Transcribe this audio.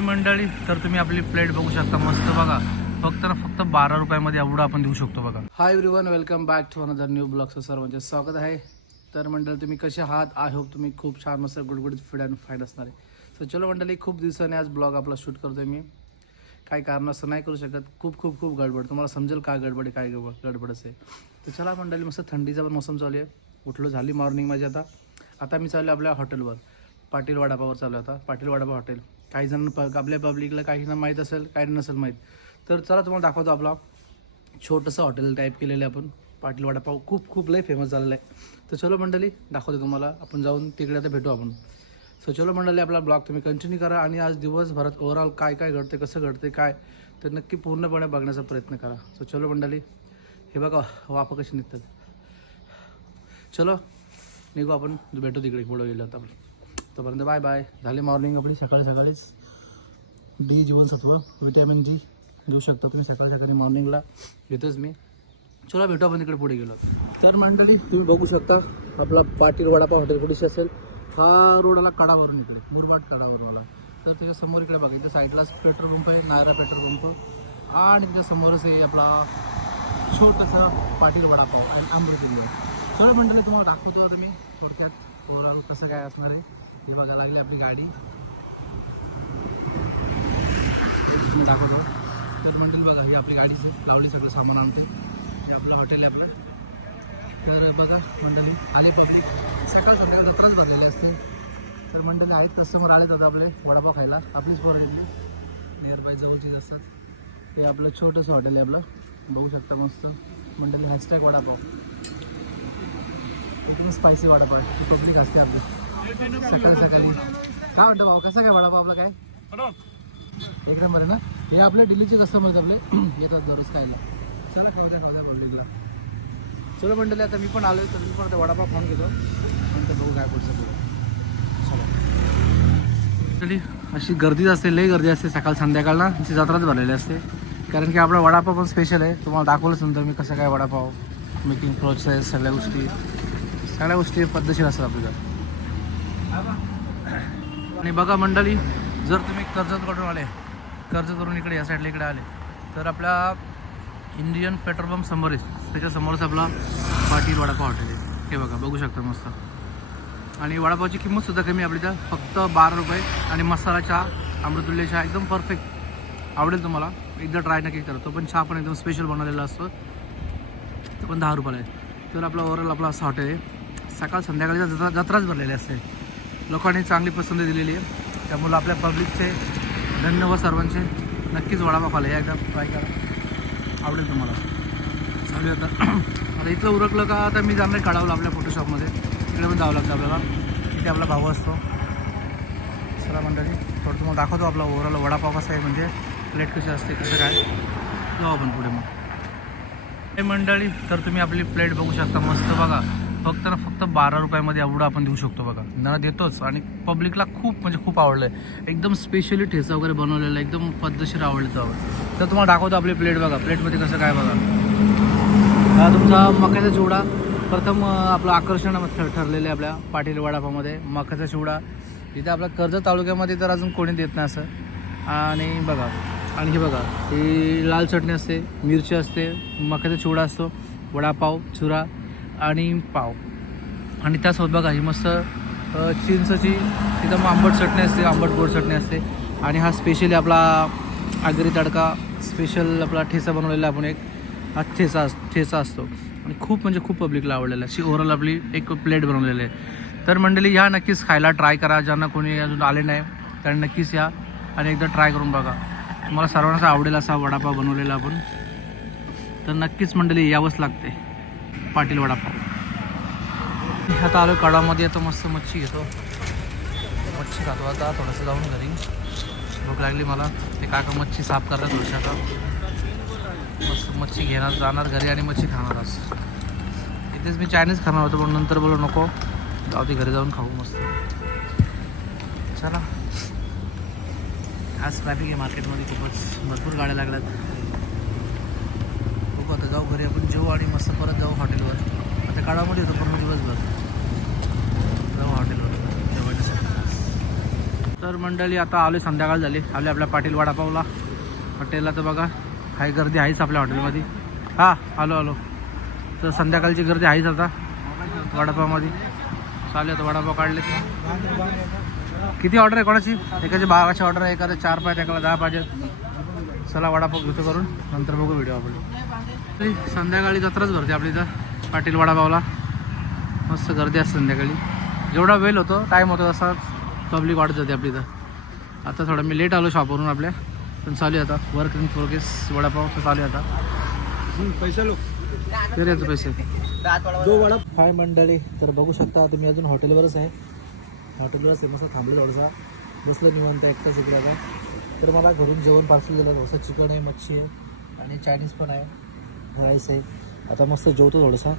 मंडळी, तर तुम्ही आपली प्लेट बघू शकता. मस्त बघा, फक्त 12 रुपयामध्ये एवढं आपण देऊ शकतो बघा. Hi everyone, welcome back to another new blog. सर्वांचे स्वागत आहे. तर मंडळी, तुम्ही कसे आहात? आय होप तुम्ही खूप छान मस्त गुडगुडीत फिट अँड फाईन असणार आहे. सो चलो मंडळी, खूप दिवसांनी आज ब्लॉग आपला शूट करतोय मी. काही कारणास्तव नाही करू शकत. खूप गडबड. तुम्हाला समजेल काय गडबड आहे, काय गडबडच आहे. तर चला मंडळी, मस्त थंडीचा पण मोसम चालू आहे. उठलो, झाली मॉर्निंग माझी. आता मी चाललो आपल्या हॉटेलवर. पाटील वडापावर चालू आहे आता. पाटील वडापाव हॉटेल. काही जण आपल्या पब्लिकला काहींना माहीत असेल, काही नसेल माहीत. तर चला तुम्हाला दाखवतो. आपला छोटंसं हॉटेल टाईप केलेलं आहे आपण. पाटील वडापाव खूप लय फेमस झालेलं आहे. तर चलो मंडळी, दाखवतो तुम्हाला. आपण जाऊन तिकडे आता भेटू आपण. सो चलो मंडळी, आपला ब्लॉग तुम्ही कंटिन्यू करा. आणि आज दिवसभरात ओव्हरऑल काय घडते, कसं घडते काय, तर नक्की पूर्णपणे बघण्याचा प्रयत्न करा. सो चलो मंडळी, हे बघा वाफा कशी निघतात. चलो निघू आपण, भेटू तिकडे पुढं गेलो आता आपण. तोपर्यंत बाय बाय. झाली मॉर्निंग आपली. सकाळीच डी जीवनसत्व विटॅमिन जी घेऊ शकता तुम्ही सकाळी मॉर्निंगला. घेतोच मी. चला भेटू आपण तिकडे पुढे गेलो. तर मंडळी, तुम्ही बघू शकता आपला पाटील वडापाव हॉटेल कुठेशी असेल. हा रोड आला कडावरून, इकडे मुरबाड कडावरून आला. तर त्याच्यासमोर इकडे बघा, इथे साईडलाच पेट्रोल पंप आहे, नायरा पेट्रोल पंप. आणि त्याच्यासमोरच आहे आपला छोटासा पाटील वडापाव आणि अमृत. चला मंडळी, तुम्हाला दाखवतो तुम्ही थोडक्यात ओव्हरऑल कसं काय असणार आहे. हे बघायला लागली आपली गाडी, मी दाखवतो. तर मंडळी बघा, ही आपली गाडी लावली, सगळं सामान आणते. हे आपलं हॉटेल आहे आपलं. तर बघा मंडळी, आले पब्लिक. संध्याकाळ जत्राच भरलेले असते. तर मंडळी आहेत, कस्टमर आलेत होते आपले वडापाव खायला. आपलीच पोरं घेतली, नियरबाय जवळचेच असतात. हे आपलं छोटंसं हॉटेल आहे आपलं. बघू शकता मस्त मंडळी. हॅशटॅग वडापाव. एकदम स्पायसी वडापाव आहे. पब्लिक असते आपलं सकाळी. काय वाटतं भाऊ, कसं काय वडापाव आपलं? काय एक नंबर आहे ना. हे आपले दिल्लीचे कस्टमर आहेत आपले, येतात दररोज खायला. चला माझ्या गावच्या पब्लिकला. चलो मंडळी, आता मी पण आलो. तर मी पण आता वडापाव खाऊन घेतो. नंतर बघू काय पुढचं पुढं. चला. अशी गर्दीच असते, लई गर्दी असते सकाळ संध्याकाळला. अशी जत्राच भरलेली असते. कारण की आपला वडापाव पण स्पेशल आहे. तुम्हाला दाखवलंच नंतर मी कसं काय वडापाव मेकिंग प्रोसेस, सगळ्या गोष्टी पद्धतशीर असतात आपल्याला. आणि बघा मंडळी, जर तुम्ही कर्जतवरून इकडे या साईडला इकडे आले, तर आपल्या इंडियन पेट्रोल पंप समोर आहे. त्याच्यासमोरच आपला पाटील वडापाव हॉटेल आहे. हे बघा, बघू शकता मस्त. आणि वडापावची किंमतसुद्धा कमी आपली त्या, फक्त 12 रुपये. आणि मसाला चहा, अमृतुल्य चहा एकदम परफेक्ट आवडेल तुम्हाला. एकदा ट्राय नक्की करा. तो पण चहा पण एकदम स्पेशल बनवलेला असतो. तो पण 10 रुपयाला आहे. तर आपला ओव्हरऑल आपला असं हॉटेल आहे. सकाळ संध्याकाळच्या जत्राच भरलेले असते. लोकांनी चांगली पसंती दिलेली आहे. त्यामुळं आपल्या पब्लिकचे धन्यवाद सर्वांचे. नक्कीच वडापाव खायला या, एकदा ट्राय करा, आवडेल तुम्हाला. चालू आता इथलं उरकलं का आता मी जाणार काढावलं आपल्या फोटोशॉपमध्ये. तिकडे पण जावं लागतं आपल्याला. तिथे आपला भाऊ असतो. चला मंडळी, थोडं तुम्हाला दाखवतो आपला ओव्हरऑल वडापाव कसा आहे, म्हणजे प्लेट कशी असते, कसं काय. जाऊ आपण पुढे मग. हे मंडळी, तर तुम्ही आपली प्लेट बघू शकता. मस्त बघा, फक्त 12 रुपयामध्ये एवढं आपण देऊ शकतो बघा. न देतोच. आणि पब्लिकला खूप आवडलं आहे. एकदम स्पेशली ठेचा वगैरे बनवलेलं, एकदम पद्धतशीर आवडतं. तर तुम्हाला दाखवतो आपली प्लेट बघा. प्लेटमध्ये कसं काय बघा. हा तुमचा मक्याचा चिवडा. प्रथम आपलं आकर्षण ठरलेलं आहे आपल्या पाटील वडापावमध्ये, मक्याचा चिवडा. इथे आपल्या कर्जत तालुक्यामध्ये तर अजून कोणी देत नाही असं. आणि बघा, आणि हे बघा, ही लाल चटणी असते, मिरची असते, मक्याचा चिवडा असतो, वडापाव, चुरा आणि पाव. आणि त्यासोबत बघा ही मस्त चिंचची एकदम आंबट चटणी असते, आंबट गोड चटणी असते. आणि हा स्पेशली आपला आगरी तडका, स्पेशल आपला ठेचा बनवलेला आपण एक. हा ठेचा असतो. आणि खूप पब्लिकला आवडलेला आहे. अशी ओव्हरऑल आपली एक प्लेट बनवलेली आहे. तर मंडळी, या नक्कीच खायला ट्राय करा. ज्यांना कोणी अजून आले नाही त्यांनी नक्कीच या आणि एकदा ट्राय करून बघा. तुम्हाला सर्वांनाच आवडेल असा वडापाव बनवलेला आपण. तर नक्कीच मंडळी यावंच लागते पाटील वडापाव. आता आलो कडामध्ये. आता मस्त मच्छी घेतो. मच्छी खातो आता थोडंसं जाऊन घरी. भूक लागली मला. ते काका मच्छी साफ करतात थोडीशी. आता मस्त मच्छी घेणार, जाणार घरी आणि मच्छी खाणार. आज इथेच मी चायनीज खाणार होतो, पण नंतर बोलू नको, जाऊ दे घरी जाऊन खाऊ मस्त. चला, आज ट्रॅफिक आहे मार्केटमध्ये खूपच, भरपूर गाड्या लागल्यात. बघू आता, जाऊ घरी आपण, जेवू आणि मस्त परत जाऊ हॉटेलवर. आता काळामध्ये होतो पूर्ण दिवसभर. जाऊ हॉटेलवर जेवायसाठी. तर मंडळी आता आलो, संध्याकाळ झाली, आले आपल्या पाटील वडापावला. हॉटेलला तर बघा हाय गर्दी आहेच आपल्या हॉटेलमध्ये. हां आलो. तर संध्याकाळची गर्दी आहेच आता वडापावमध्ये. चालेल आता वडापाव काढले. किती ऑर्डर आहे कोणाची? एकाची 12ची ऑर्डर आहे, एखादं 4 पाहिजे, एकाला 10 पाहिजे. चला वडापाव घेतो करून, नंतर बघू व्हिडिओ आपली. संध्याकाळी जत्राच भरते आपली इथं पाटील वडापावला. मस्त गर्दी असते संध्याकाळी. जेवढा वेळ होतो टाईम होतो तसा पब्लिक वाढत जाते आपली इथं. आता थोडं मी लेट आलो शॉपवरून आपल्या, पण चालू आहे आता वर्क इन प्रोग्रेस वडापाव तर चालू आहे आता. पैसे लोक पैसे 2 वडा. हाय मंडळी, तर बघू शकता तुम्ही अजून हॉटेलवरच आहे. हॉटेलवरच आहे, मस्त थांबलं थोडंसं, बसलं निवांत एकटाच इकडे आता. तर मला घरून जेवण पार्सल दिलं, थोडंसं चिकन आहे, मच्छी आहे आणि चायनीज पण आहे, राईस आहे. आता मस्त जेवतो थोडंसं.